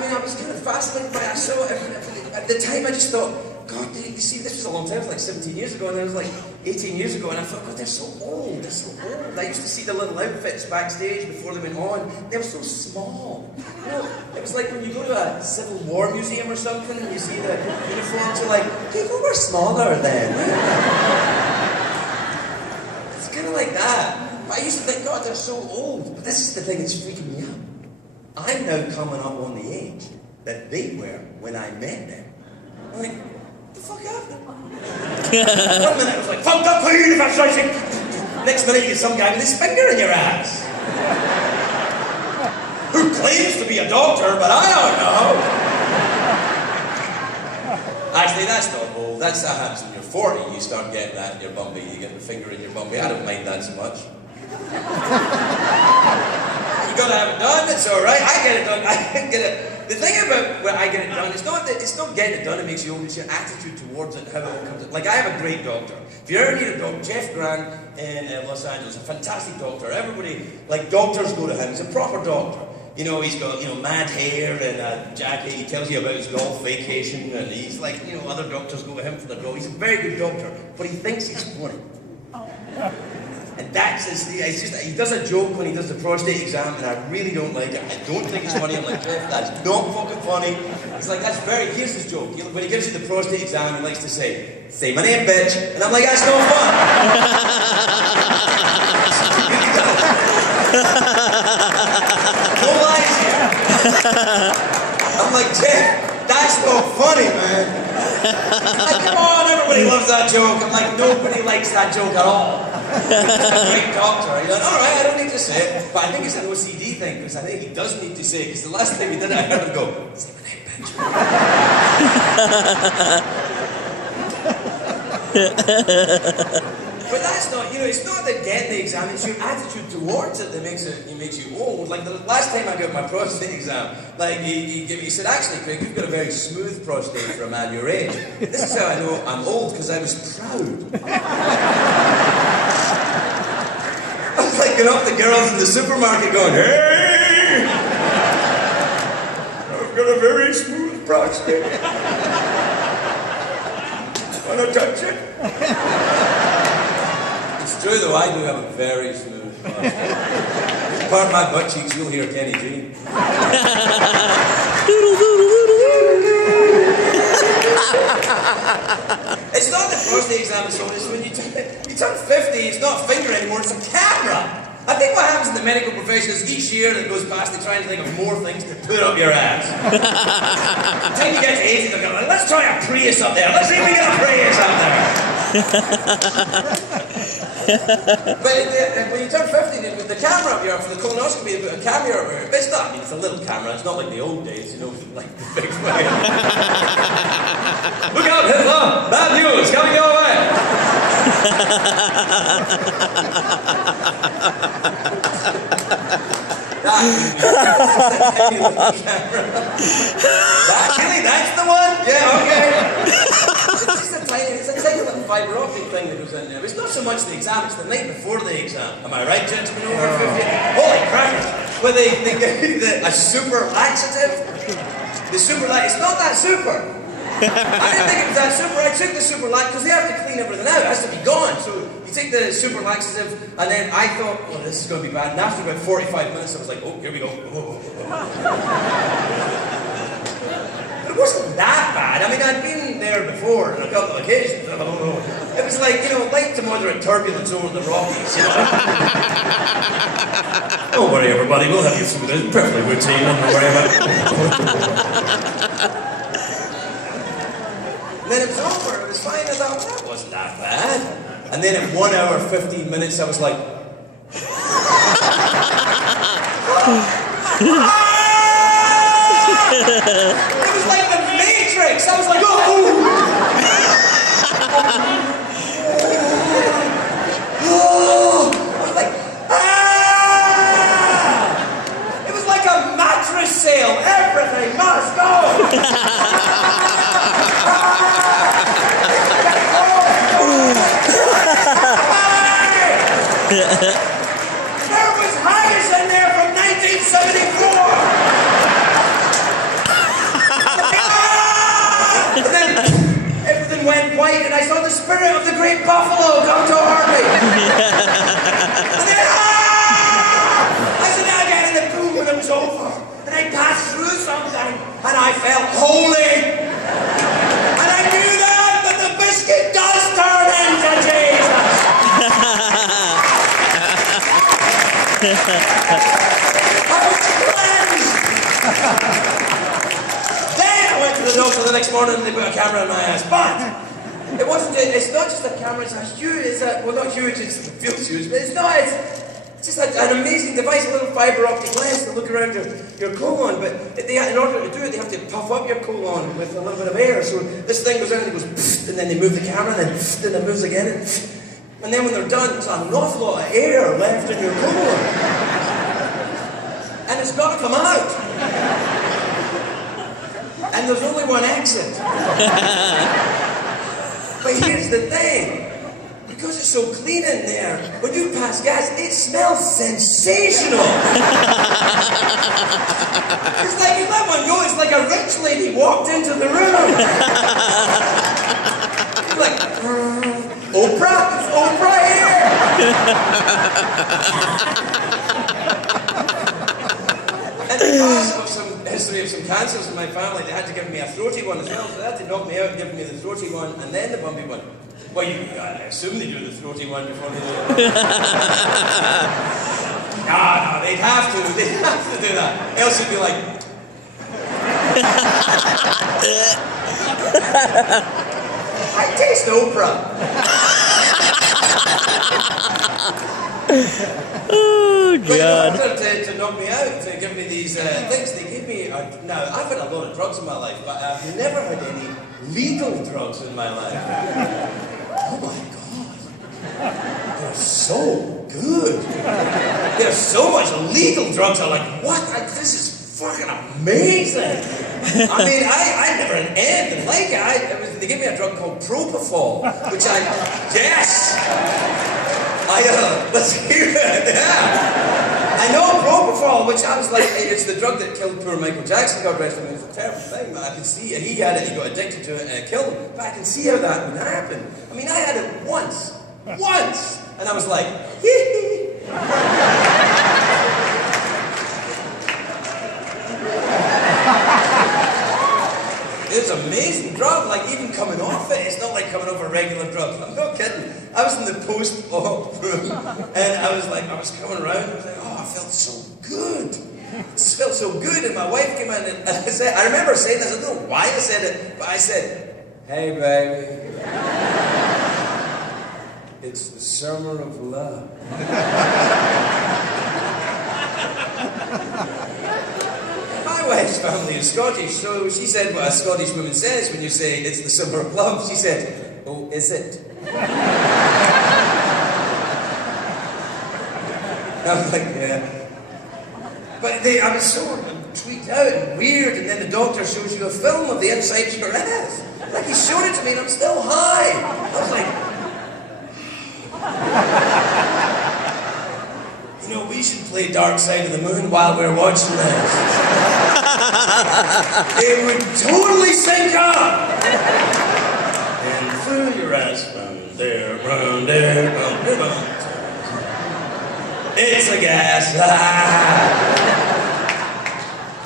mean, I was kind of fascinated by it. I saw it. At the time, I just thought, God, you see, this was a long time. It was like 17 years ago, and I was like 18 years ago, and I thought, God, they're so old. They're so old. I used to see the little outfits backstage before they went on. They were so small. You know, it was like when you go to a Civil War museum or something, and you see the uniforms, you're like, people were smaller then. It's kind of like that. But I used to think, God, they're so old. But this is the thing that's freaking me out. I'm now coming up on the age that they were when I met them. I'm like, what the fuck happened? 1 minute I was like, fucked up for university. Next minute you get some guy with his finger in your ass. Who claims to be a doctor, but I don't know. Actually, that's not old. That happens when you're 40. You start getting that in your bumpy. You get the finger in your bumpy. I don't mind that so much. You gotta have it done, it's alright. I get it done. I get it. The thing about when I get it done, it's not getting it done that makes you old, it's your attitude towards it, how it all comes in. Like, I have a great doctor. If you ever need a doctor, Jeff Grant in Los Angeles, a fantastic doctor. Everybody, like, doctors go to him. He's a proper doctor. You know, he's got, you know, mad hair and a jacket. He tells you about his golf vacation, and he's like, you know, other doctors go to him for the golf. He's a very good doctor, but he thinks he's funny. And that's his, it's just, he does a joke when he does the prostate exam, and I really don't like it. I don't think it's funny. I'm like, Jeff, that's not fucking funny. He's like, here's his joke. When he gives you the prostate exam, he likes to say my name, bitch. And I'm like, that's no fun. No lies here. I'm like, Jeff, that's not funny, man. Like, come on, everybody loves that joke. I'm like, nobody likes that joke at all. He's a great doctor. He's like, alright, I don't need to say it. But I think it's an OCD thing, because I think he does need to say it, because the last time he did it, I heard him go, say my name, bitch. But that's not, you know, it's not that getting the exam, it's your attitude towards it that makes you old. Like the last time I got my prostate exam, like he said, actually, Craig, you've got a very smooth prostate for a man your age. This is how I know I'm old, because I was proud. I was like going up to girls in the supermarket going, hey! I've got a very smooth prostate. Wanna touch it? It's true though, I do have a very smooth prostate. Part of my butt cheeks, you'll hear Kenny G. It's not the prostate exam, it's when you turn 50, it's not a finger anymore, it's a camera. I think what happens in the medical profession is each year that goes past, they try and think of more things to put up your ass. Until you get to 80, they're going, let's try a Prius up there. Let's see if we get a Prius up there. But when you turn 50, they put the camera up here for the colonoscopy. They put a camera up here. It's not, I mean, it's a little camera. It's not like the old days, you know, like the big way. Look out, Hitler! Bad news coming your way! That's the one? Yeah, okay. It's a tiny little fibre optic thing that goes in there. It's not so much the exam, it's the night before the exam. Am I right, gentlemen over 50? Holy crap! Well, they give you a super laxative. The super laxative, it's not that super. I didn't think it was that super. I took the super laxative because they have to clean everything out. It has to be gone. So you take the super laxative, and then I thought, oh, this is going to be bad. And after about 45 minutes, I was like, oh, here we go. But it wasn't that bad. I mean, I'd been there before on a couple of occasions. It was like, you know, light to moderate turbulence over the Rockies, you know. Don't worry, everybody. We'll have you food. It's perfectly routine. Don't worry about it. And then it was over, it was fine. I thought, well, that wasn't that bad. And then at 1 hour, 15 minutes, I was like, it was like the Matrix. I was like, oh! I was like, ah! It was like a mattress sale. Everything must go! There was Ferguson there from 1974! white, and I saw the spirit of the great buffalo come toward me. And then, I said, now I got in the pool when it was over. And I passed through something, and I felt holy. And I knew that the biscuit does turn into Jesus. I was cleansed. Then I went to the doctor the next morning and they put a camera in my ass. But it's not just a camera, it's a huge, well not huge, it feels huge, but it's not, it's just an amazing device, a little fibre optic lens to look around your colon, but in order to do it, they have to puff up your colon with a little bit of air, so this thing goes around and it goes pfft, and then they move the camera, and then pfft, and it moves again, and then when they're done, there's an awful lot of air left in your colon. And it's got to come out. And there's only one exit. But here's the thing. Because it's so clean in there, when you pass gas, it smells sensational. It's like, you let one go, it's like a rich lady walked into the room. You're like, Oprah? Is Oprah here? And because of some history of some cancers in my family, they had to give me a throaty one as well, so they had to knock me out and give me the throaty one and then the bumpy one. Well, I assume they do the throaty one before they do it. No, they'd have to do that. Else you'd be like... I taste Oprah. Oh, God. But in order to knock me out, to give me these things, they gave me... now, I've had a lot of drugs in my life, but I've never had any legal drugs in my life. Oh my God. They're so good. There's so much legal drugs. I'm like, what? This is fucking amazing. I mean, I never had anything like it. They gave me a drug called propofol, which yes! Let's hear it, yeah. I know propofol, which I was like, it's the drug that killed poor Michael Jackson, God rest him. It was a terrible thing, but I could see it. He had it, he got addicted to it, and it killed him. But I can see how that would happen. I mean, I had it once, and I was like, hee hee. It's an amazing drug, like even coming off it, it's not like coming off a regular drug. I'm not kidding. I was in the post-op room, and I was coming around, and I was like, oh, I felt so good. It felt so good, and my wife came in, and I remember saying this, I don't know why I said it, but I said, hey baby, it's the summer of love. My wife's family is Scottish, so she said what a Scottish woman says when you say it's the summer of love. She said, oh, is it? I was like, yeah. But I was so tweaked out and weird, and then the doctor shows you a film of the inside of your ass. Like, he showed it to me and I'm still high. I was like, you know, we should play Dark Side of the Moon while we're watching this. It would totally sync up. And through your ass, round there, round there, round there, round there. It's a gas.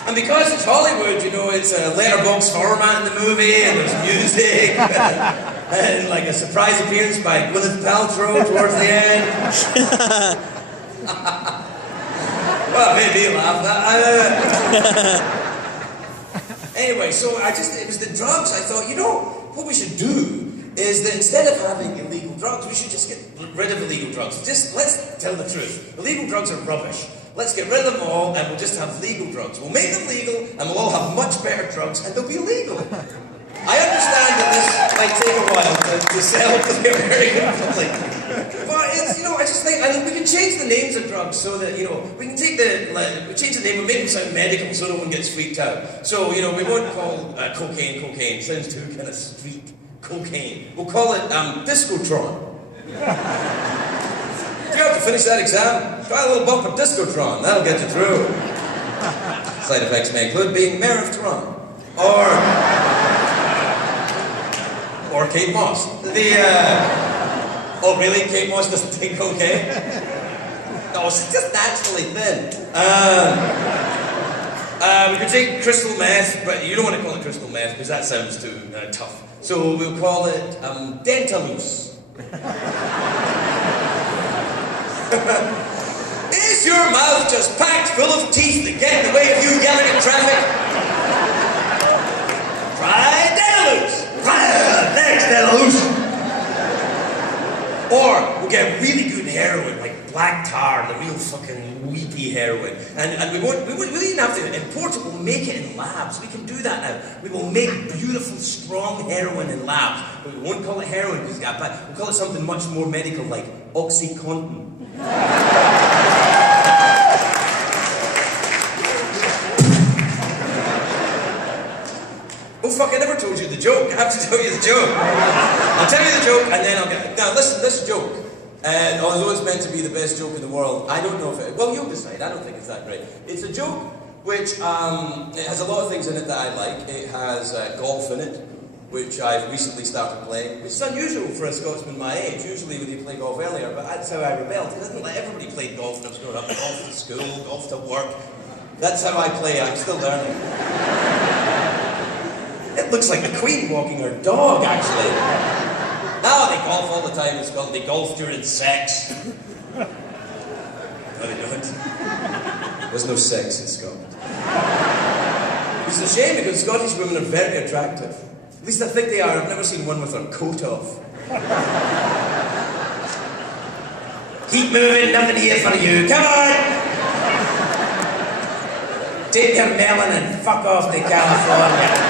And because it's Hollywood, you know, it's a letterbox format in the movie, and there's music, and like a surprise appearance by Gwyneth Paltrow towards the end. Well, it made me laugh. Anyway, so it was the drugs. I thought, you know, what we should do is that instead of having illegal drugs, we should just get rid of illegal drugs. Let's tell the truth. Illegal drugs are rubbish. Let's get rid of them all, and we'll just have legal drugs. We'll make them legal, and we'll all have much better drugs, and they'll be legal. I understand that this might take a while to sell to the American public. But it's, you know, I just think we can change the names of drugs so that, you know, we can change the name and make them sound medical so no one gets freaked out. So, you know, we won't call cocaine cocaine. Sounds too kind of street. Cocaine. We'll call it Discotron. You have to finish that exam. Try a little bump of Discotron. That'll get you through. Side effects may include being mayor of Toronto. Or Or Kate Moss. Oh really? Kate Moss doesn't think okay? No, she's just naturally thin. We could take crystal meth, but you don't want to call it crystal meth because that sounds too tough. So we'll call it Dentalose. Is your mouth just packed full of teeth that get in the way of you yelling at traffic? Try Dentalose. Thanks, Dentalose. Or we'll get really good heroin, like black tar, the real fucking weepy heroin. And we won't even have to import it, we'll make it in labs. We can do that now. We will make beautiful, strong heroin in labs. But we won't call it heroin because it's got bad. We'll call it something much more medical like OxyContin. Oh fuck, I never told you the joke. I have to tell you the joke. I'll tell you the joke and then I'll get... Now listen, this joke, although it's meant to be the best joke in the world, I don't know if it... Well, you'll decide. I don't think it's that great. It's a joke which, it has a lot of things in it that I like. It has golf in it, which I've recently started playing, which is unusual for a Scotsman my age. Usually when you play golf earlier, but that's how I rebelled. Because I didn't let everybody play golf when I was growing up. Golf to school, golf to work. That's how I play. I'm still learning. It looks like the Queen walking her dog, actually. No, they golf all the time in Scotland. They golf during sex. No, they don't. There's no sex in Scotland. It's a shame because Scottish women are very attractive. At least I think they are. I've never seen one with her coat off. Keep moving, nothing here for you. Come on! Take your melon and fuck off to California.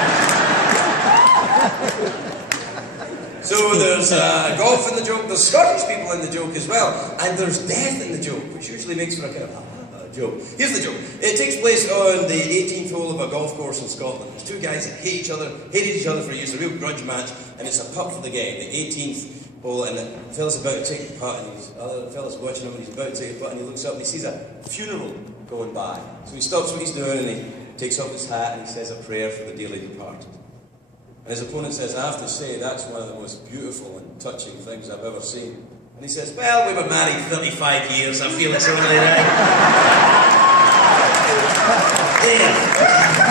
So there's golf in the joke, there's Scottish people in the joke as well, and there's death in the joke, which usually makes for a kind of joke. Here's the joke. It takes place on the 18th hole of a golf course in Scotland. There's two guys that hated each other for years, a real grudge match, and it's a putt for the game, the 18th hole, and the fella's about to take the putt, and the other fella's watching him, and he's about to take the putt, and he looks up and he sees a funeral going by. So he stops what he's doing, and he takes off his hat, and he says a prayer for the dearly departed. And his opponent says, I have to say, that's one of the most beautiful and touching things I've ever seen. And he says, well, we were married 35 years, I feel it's only right. Yeah.